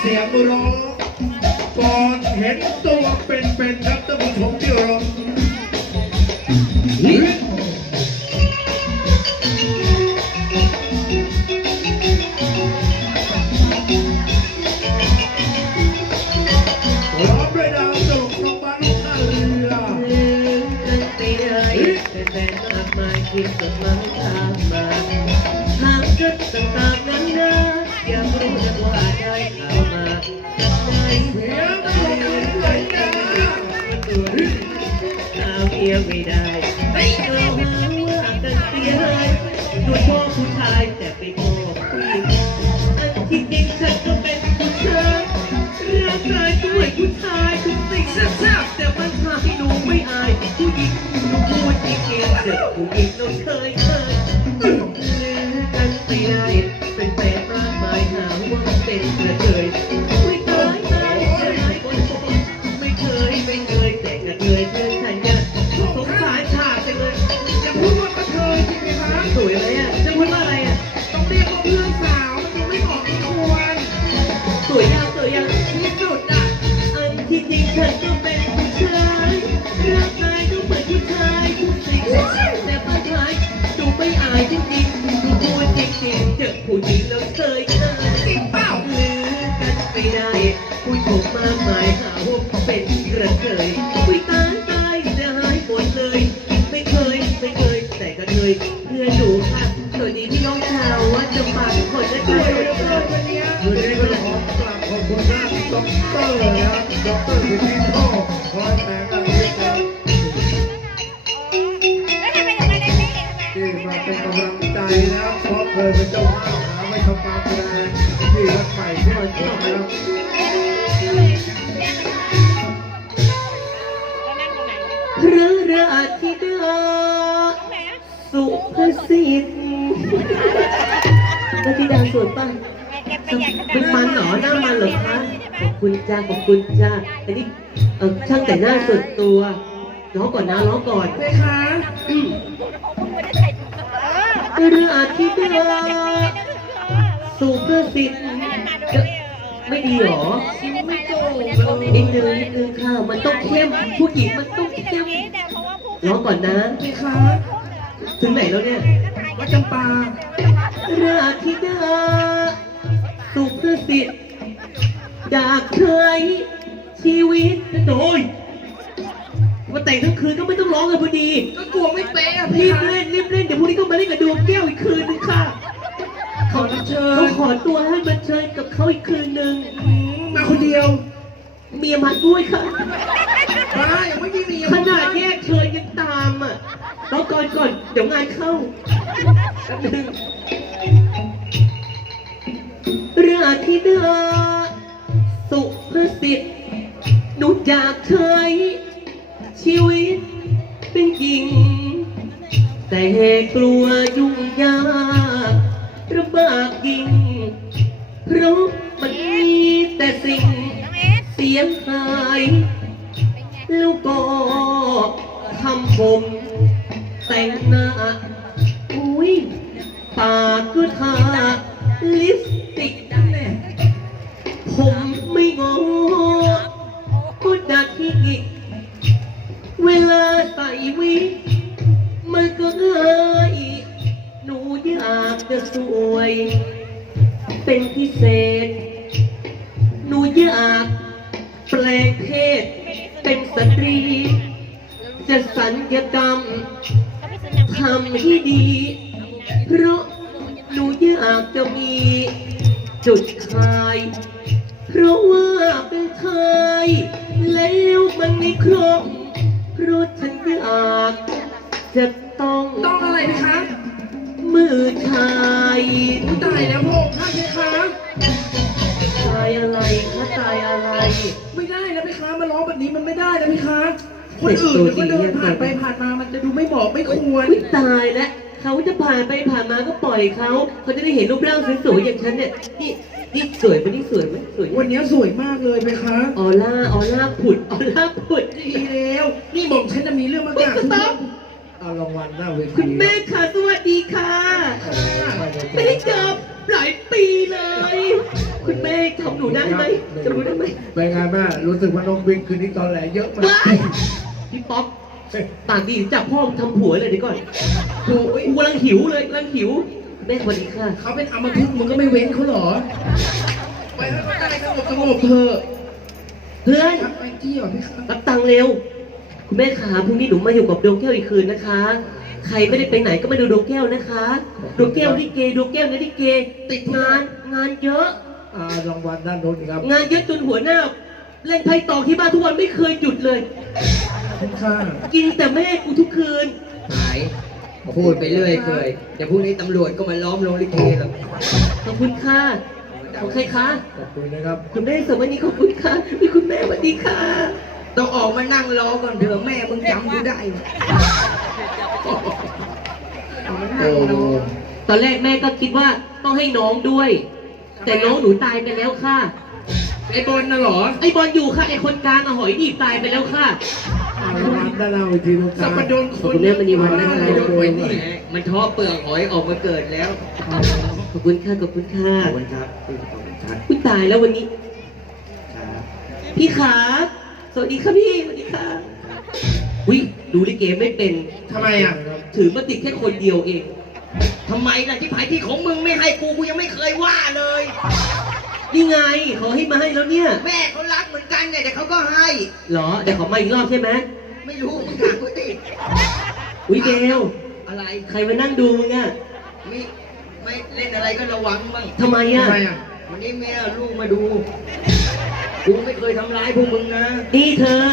เสียงร้องก่อนเห็นตัวเป็นๆครับท่านผู้ชมที่ร้อมด้วยดาวตลกน้องบาลูกท่าเรือลืมกันเลยแฟนๆมากมายคิดจดหมายถามาหากจะต่างๆนั้นนะ ไม่ได้ข่าวมาทำไมเสียงตลกเลยนะข่าวเอียไม่ได้ไม่กล่าว่ากันเสียหายตัวพ่อผู้ พูดว่าอะไรอะ ต้องเรียกว่าเพื่อนสาว มันดูไม่เหมาะไม่ควร สวยยังสวยยังที่สุดอะอันที่จริงฉันก็เป็นผู้ชายร่างกายก็เหมือนผู้ชายทุกสิ่งแต่ปัญหาดูไม่อายจริงๆดูพูดจริงๆเจอผู้หญิงแล้วเคยเคยจริงเปล่าลือกันไม่ได้ผู้ชมมากมายหาว่าเป็นกระเทยคุยตายตายจะหายหมดเลย ไม่เคยไม่เคยแต่กระเทยเพื่อนหนู พราะเคยเป็นเจ้าภาพหาไม่ทำการแสดงที่วัดใหม่ที่เราชอบนะครับพระราธิดาสุภสิทธิ์พระธิดาสวยป่ะเป็นมันเหรอหน้ามันเหรอคะ ขอบคุณจ้าขอบคุณจ้าอันนี้เออช่างแต่งหน้าส่วนตัวร้องก่อนนะร้องก่อนเพคะอืมพระราธิดาสุภสิทธิ์จะไม่ดีเหรอไม่โกงเลยนิดนึงนิดนึงค่ะ มันต้องเข้มผู้หญิงมันต้องเข้มร้องก่อนนะเพคะถึงไหนแล้วเนี่ยวัดจำปาราธิดาสุภสิทธิ์ ดาบเคยชีวิตโดยมาแต่งทั้งคืนก็ไม่ต้องร้องกันพอดีก็กลัวไม่เป๊ะอะเพรีบคะเล่นรีบเล่นเดี๋ยวพรุ่งนี้ก็มาเล่นกับดวงแก้วอีกคืนนึงค่ะขอรับเชิเขาญขอตัวให้มาเชิญกับเขาอีกคืนนึงอืมมาคนเดียวเมียมาด้วยค่ะมายังไม่มีเมียขนาดแยกเชิญยังตามอะแล้วก่อนก่อนเดี๋ยวงานเข้าแป๊บนึงราธิดา สุภสิทธิ์หนูอยากเคยชีวิตเป็นหญิง แต่กลัวยุ่งยากระบากยิ่งเพราะมันมีแต่สิ่งเสียงหายแล้วก็ทำผมแต่งหน้า พิเศษ หนูอยากแปลงเพศเป็นสตรี จะสัญญกรรมทำให้ดี เพราะหนูอยากจะมีจุดขาย เพราะว่าเป็นชายแล้วมันไม่ครบเพราะฉันอยากจะต้องต้องอะไรคะ มือชายอุ๊ยตายแล้วพระองค์ท่านเพคะชายอะไรคะชายอะไรไม่ได้นะเพคะมาร้องแบบนี้มันไม่ได้นะเพคะคนอื่นเดี๋ยวก็เดินผ่านไปผ่านมามันจะดูไม่เหมาะไม่ควรอุ๊ยตายแล้วเขาจะผ่านไปผ่านมาก็ปล่อยเขาเขาจะได้เห็นรูปร่างสวยๆอย่างฉันเนี่ยนี่นี่สวยไหมนี่สวยไหมสวยวันนี้สวยมากเลยเพคะออร่าออร่าผุดออร่าผุดดีแล้ว นี่บอกฉันจะมีเรื่องมากราบอุ๊ยสต๊อป เอารางวัลหน้าเวทีคุณแม่ค่ะสวัสดีค่ะ ไม่ได้เจอหลายปีเลย คุณแม่ทำหนูได้ไหมจะรู้ได้ไหมเป็นไงแม่รู้สึกว่าน้องบิ๊กคืนนี้ตอนแหลเยอะมากว้ายพี่ป๊อกปากดีจับพ่อมึงทำผัวเลยดีก่อนกูกูกำลังหิวเลยกำลังหิวแม่สวัสดีค่ะเขาเป็นอมพึกษ์มึงก็ไม่เว้นเขาเหรอไปให้เขาได้สงบสงบเถอะเพื่อนไปเที่ยวพี่ครับรับตังค์เร็ว คุณแม่ขาพรุ่งนี้หนูมาอยู่กับดวงแก้วอีกคืนนะคะ ใครไม่ได้ไปไหนก็มาดูดวงแก้วนะคะ ดวงแก้วลิเกดวงแก้วนะลิเก ติดงานงานเยอะ อ่ารางวัลด้านโน้นครับงานเยอะจนหัวหน้า เล่นไพ่ต่อที่บ้านทุกวันไม่เคยหยุดเลย คุณค่ากินแต่แม่กูทุกคืน หาย พูดไปเรื่อยเปื่อยเดี๋ยวพรุ่งนี้ตำรวจก็มาล้อมโรงลิเกหรอกขอบคุณค่ะของใครคะ ขอบคุณนะครับ คุณแม่สวัสดีขอบคุณค่ะมีคุณแม่สวัสดีค่ะ ต้องออกมานั่งรอก่อนเถอะแม่มึงจำกูได้โอ้ตอนแรกแม่ก็คิดว่าต้องให้น้องด้วย แต่น้องหนูตายไปแล้วค่ะ ไอ้บอลน่ะเหรอไอ้บอลอยู่ค่ะไอ้คนกลางอะหอยดีบตายไปแล้วค่ะอ่ารางวัลด้านหน้าเวทีตรงกสัลาปงปะดนคขอบคุณแม่มณีวันนะคะโดนหวยนี่แหมมันท้อเปลือกหอยออกมาเกิดแล้วขอบคุณค่ะขอบคุณค่ะขอบคุณครับขอบคุณครับอุ้ยตายแล้ววันนี้ครับพี่ขาส วัสดีค่ะพี่ สวัสดีค่ะอุ้ยดูลิเกไม่เป็น ทำไมอะ ถือมาติดแค่คนเดียวเอง ทำไมล่ะที่ผายที่ของมึงไม่ให้กูกูยังไม่เคยว่าเลย นี่ไงขอให้มาให้แล้วเนี่ยแม่เขารักเหมือนกันไงแต่เขาก็ให้ เหรอเดี๋ยวขอมาอีกรอบใช่ไหมไม่รู้มึงถามกูติอุ้ยเกลอะไรใครมานั่งดูมึงอะไม่ไม่เล่นอะไรก็ระวังบ้างทำไมอะทำไมอะ วันนี้แม่เอาลูกมาดู กูไม่เคยทำร้ายพวกมึงนะนี่เธอ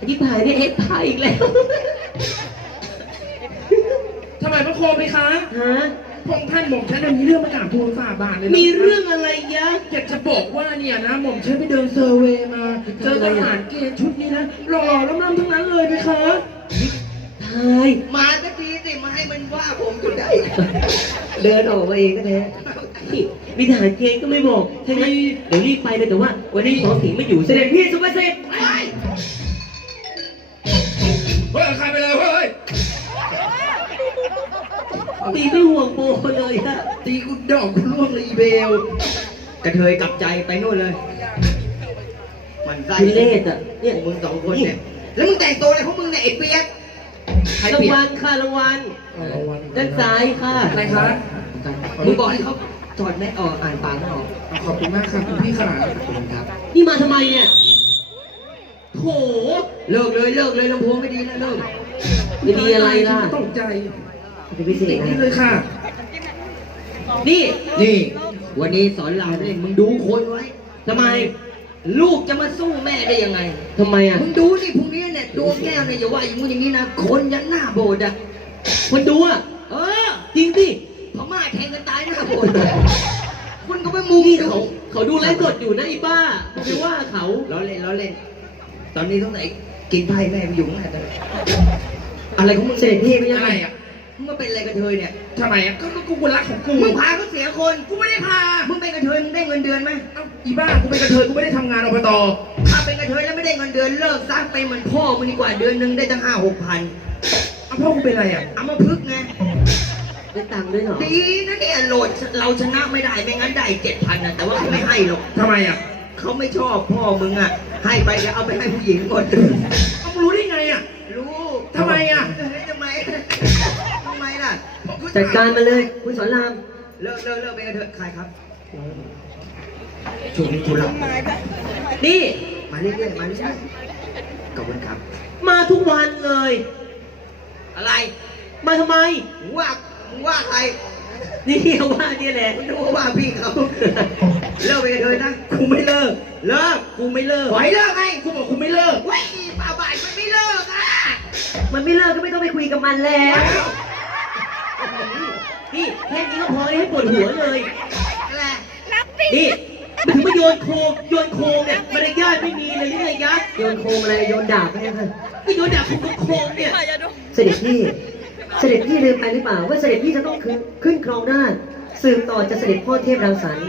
อธิบายเนี่ยเอ็กพายอีกแล้ว ทำไมพระโคมพี่คะฮะ พงษ์ท่านหม่อมฉันมีเรื่องมากราบทูลฝ่าบาทเลยนะมีเรื่องอะไรยะ อยากจะบอกว่าเนี่ยนะหม่อมฉันไปเดินเซอร์เวย์มา เจอทหารเกณฑ์ชุดนี้นะหล่อๆล้ำๆทั้งนั้นเลยพี่คะทาย มาสักทีสิมาให้มันว่าผมอยู่ได้ เดินออกมาเองก็แท้นี่ มีทหารเกณฑ์ก็ไม่บอกถ้างั้นเดี๋ยวรีบไปเลยแต่ว่า วันนี้สองสิงห์ไม่อยู่เสด็จพี่สุภาษิตเฮ้ยใครไปเลยเฮ้ยตีไม่ห่วงโปเลยอะตีกูดอกกูร่วงเลยอีเบลกระเทยกลับใจไปนู่นเลย มันไส้ทุเรศอะเนี่ยพวกมึงสองคนเนี่ยแล้วมึงแต่งตัวอะไรของมึงเนี่ยไอ้เปียกใครรางเปียวักลค่ะรางวัลเอารางวัลด้านซ้ายค่ะอะไรคะมึงบอกให้เขา ถอดแม่ออกอ่านปากไม่ออกขอบคุณมากครับคุณพี่ขาขอบคุณครับ นี่มาทำไมเนี่ย โถ เลิกเลยเลิกเลยลำโพงไม่ดีนะเลิกไม่มีอะไรล่ะตกใจเป็นพิเศษนี่นะเลยค่ะ นี่ นี่ วันนี้สอนรามเล่นมึงดูคนไว้ทำไม ลูกจะมาสู้แม่ได้ยังไงทำไมอะ มึงดูนี่พรุ่งนี้เนี่ยดวงแก้วเนี่ยอย่าว่าอย่างงู้นอย่างนี้นะ คนยันหน้าโบสถ์อะคนดูอะ เออ จริงดิพ ม่าแทงกันตายหน้าโบสถ์เลยคุณก็ไปมุงนี่ดูเขาเขาดูไลฟ์สดอยู่นะไอ้บ้ามึงไปว่าเขา ล้อเล่นล้อเล่น ตอนนี้ต้องไหนกินไพ่แม่ไปอยู่ข้างในตอนนี้อะไรของมึงเสด็จพี่ไม่อะใช่ไรอะมึงมาเป็นอะไรกระเทยเนี่ย ทำไมอะก็ก็กูรักของกูมึงพาเขาเสียคน กูไม่ได้พา มึงเป็นกระเทยมึงได้เงินเดือนไหมเอ้าอีบ้ากูเป็นกระเทยกูไม่ได้ทำงานอบตถ้าเป็นกระเทยแล้วไม่ได้เงินเดือนเลิกสร้างไปเหมือนพ่อมึงดีกว่าเดือนหนึงได้ตั้งห้าหกพัน เอาพ่อกูเป็นอะไรอะ เอามาพึกษ์ไง ได้ตังค์ด้วยเหรอ ดีนะเนี่ยโหลดเราชนะไม่ได้ไม่งั้นได้เจ็ดพันนะแต่ว่าเขาไม่ให้หรอกทำไมอะเขาไม่ชอบพ่อมึงอะ ให้ไปแล้วเอาไปให้ผู้หญิงหมดเอามึงรู้ได้ไงอะ รู้ทำไมอะ เฮ้ยทำไมทำไมล่ะจัดการมาเลยคุณสอนราม เลิกเลิกเลิกไปกันเถอะใครครับช่วงนี้กูรับนี่ มาเรื่อยๆมาเรื่อยๆขอบคุณครับ มาทุกวันเลย อะไร มาทำไมมึงว่า มึงว่าใครนี่เขาว่าเนี่ยแหละมึงนึกว่าว่าพี่เขาเลิกไปกันเถอะนะกูไม่เลิก เลิกกูไม่เลิก ไหวเลิกไงกูบอกกูไม่เลิกเว้ยป่าบ่ายมันไม่เลิกอะมันไม่เลิกก็ไม่ต้องไปคุยกับมันแล้วนี่แค่นี้ก็พอให้ปวดหัวเลยอะไรนี่มันถึงมาโยนโคมโยนโคมเนี่ยมารยาทไม่มีเลยหรือไงยะโยนโคมอะไรโยนดาบไปเนี่ยค่ะไม่โยนดาบโคมโคมเนี่ยเสด็จพี่ เสด็จพี่ลืมไปหรือเปล่าว่าเสด็จพี่จะต้องขึ้นขึ้นครองราชย์สืบต่อจากเสด็จพ่อเทพรังสรรค์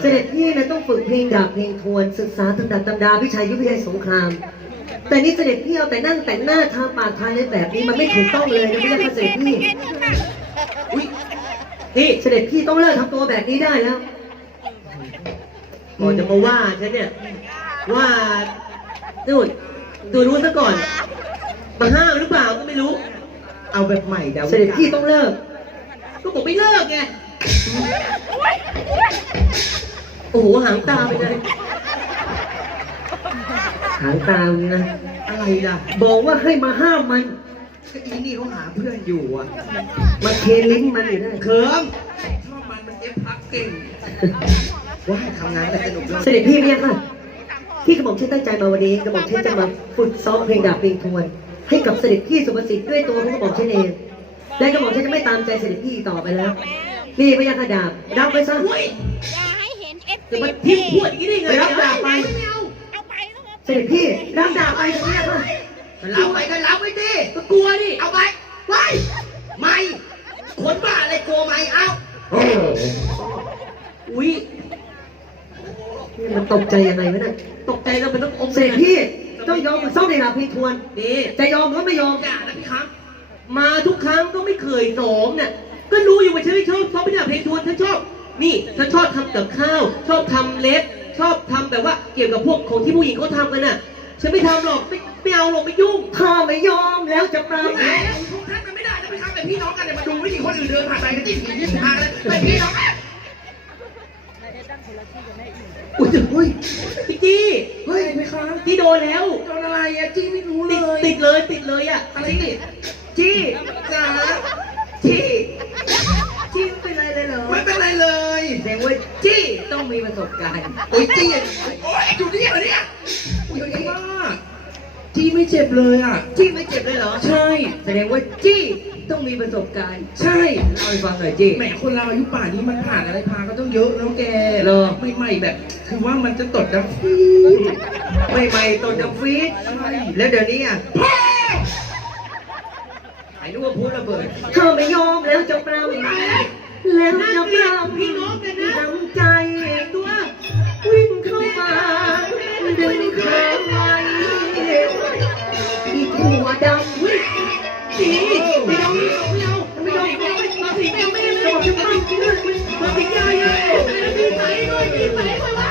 เสด็จพี่นะต้องฝึกเพลงดาบเพลงทวน ศึกษาตำดับตำดาวิชายุทธวิทยาสงคราม แต่นี่เสด็จพี่เอาแต่นั่งแต่งหน้าทาปากทาเล็บแบบนี้มันไม่ถูกต้องเลยนะพี่ค่ะเสด็จพี่อุ้ยนี่เสด็จพี่ต้องเลิกทำตัวแบบนี้ได้แล้ว ก่อนจะมาว่าฉันเนี่ยว่านู่นตัวรู้ซะก่อนมาห้ามหรือเปล่าก็ไม่รู้ เอาแบบใหม่ดาวิเสด็จพี่ต้องเลิก ก็บอกไม่เลิกไง โอ้โหหางตาไปเลย หางตามนะ อะไรล่ะบอกว่าให้มาห้ามมัน ก็อีนี่เขาหาเพื่อนอยู่อะมาเคลิ้นมันอยู่ได้เคิมชอบมันมันเอฟพักเก่งว่าทำงานกันสนุกเลยเสด็จพี่เนี่ยค่ะที่กระหม่อมฉันตั้งใจมาวันนี้กระหม่อมฉันจะมาฝึกซ้อมเพลงดาบเพลงทวน ให้กับเสด็จพี่สุภสิทธิ์ด้วยตัวของกระหม่อมฉันเอง และกระหม่อมฉันจะไม่ตามใจเสด็จพี่ต่อไปแล้ว นี่พระยาค่ะดาบรับไปซะอุ้ยอย่าให้เห็นเอฟจะมาทิ้งพูดอย่างนี้ได้ไงรับดาบไปไม่เอาเอาไปนะครับเสด็จพี่รับดาบไปพระยาค่ะเราไปกันเราไปดิก็กลัวดิเอาไปไปไม่คนบ้าอะไรกลัวไม่เอาอุ้ยนี่มันตกใจยังไงวะเนี่ยตกใจแล้วมันต้องอมเสด็จพี่ ต้องยอมกับซ้อมเพลงดาบเพลงทวนนี่ จะยอมหรือไม่ยอมอย่านะพี่ครับ มาทุกครั้งก็ไม่เคยซ้อมเนี่ย ก็รู้อยู่ว่าฉันไม่ชอบซ้อมไม่ได้เพลงทวนฉันชอบ นี่ฉันชอบทำกับข้าว ชอบทำเล็บ ชอบทำแบบว่าเกี่ยวกับพวกของที่ผู้หญิงเขาทำกันน่ะ ฉันไม่ทำหรอก ไม่ไม่เอาหรอกไม่ยุ่ง ถ้าไม่ยอมแล้วจะปราแหมบทุกท่านมันไม่ได้นะไปทำเป็นพี่น้องกันเนี่ยมาดูวิธีคนอื่นเดินผ่านไปก็จิ้มจิ้มทางเลยเป็นพี่น้องกัน อุ้ยอุ้ยพี่จี้เฮ้ยไปค้างจี้โดนแล้วโดนอะไรอะจี้ไม่รู้เลติดยติดเลยติดเลยอะอะไรนี่จี้จ๋าจี้จี้ไม่เป็นไรเลยเหรอไม่เป็นไรเลยแสดงว่าจี้ต้องมีประสบการณ์โอ้ยจี้อะโอ้ยอยู่นี่เหรอเนี่ยโอ้ยบ้าจี้ไม่เจ็บเลยอะจี้ไม่เจ็บเลยเหรอ ใช่ แสดงว่าจี้ ต้องมีประสบการณ์ ใช่เราไปฟังหน่อยจีแหมคนเราอายุป่านนี้มันผ่านอะไรพาก็ต้องเยอะแล้วแกเหรอใหม่ๆแบบ คือว่ามันจะตดดังฟีดไม่ไม่ตดดัำฟีดแล้วเดี๋ยวนี้อะไอ้รู้ว่าพูดระเบิดเธอไม่ยอมแล้วจะปรามแล้วจะเปล่าพี่น้องกันนะน้ำใจตัว วิ่งเข้ามาดึงข้าไว้ที่หัวดำวิ่ สิงไม่เอาไม่เอาไม่เอาไม่เอามาสิงไม่เอาไม่เอามาสิงไม่เอาไม่เอามาสิงยายยายดีใจด้วยดีใจด้วย